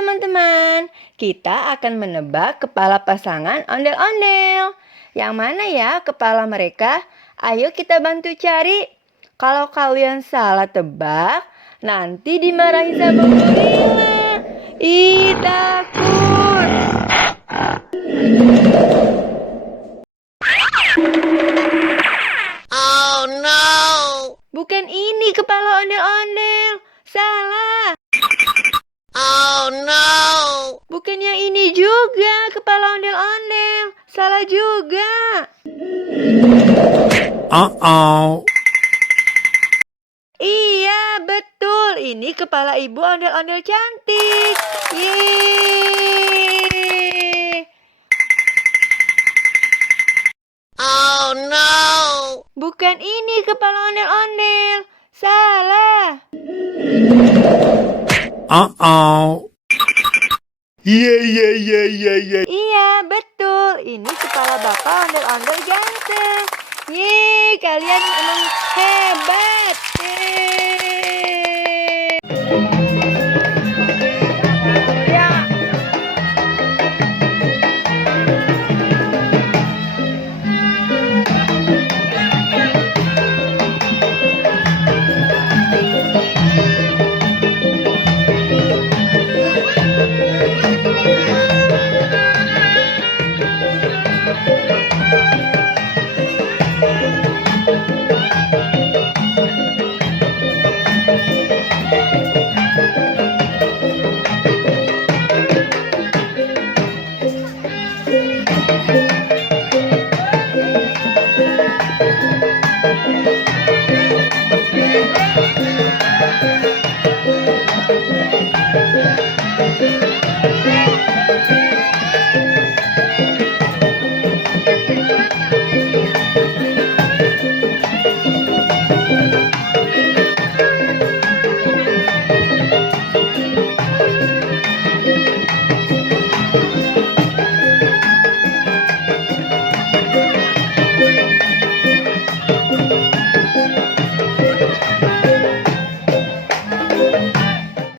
teman-teman, kita akan menebak kepala pasangan ondel-ondel. Yang mana ya kepala mereka? Ayo kita bantu cari. Kalau kalian salah tebak, nanti dimarahin sama gorila. Ih, takut. Oh no! Bukan ini kepala ondel-ondel. Salah. Oh no! Bukan yang ini juga kepala ondel-ondel. Salah juga. Uh-oh. Iya, betul. Ini kepala ibu ondel-ondel cantik. Yeay. Oh no! Bukan ini kepala ondel-ondel. Salah. Uh-oh. Yeah. Iya, betul. Ini kepala bapak ondel-ondel ganteng. Yeay, kalian emang hebat.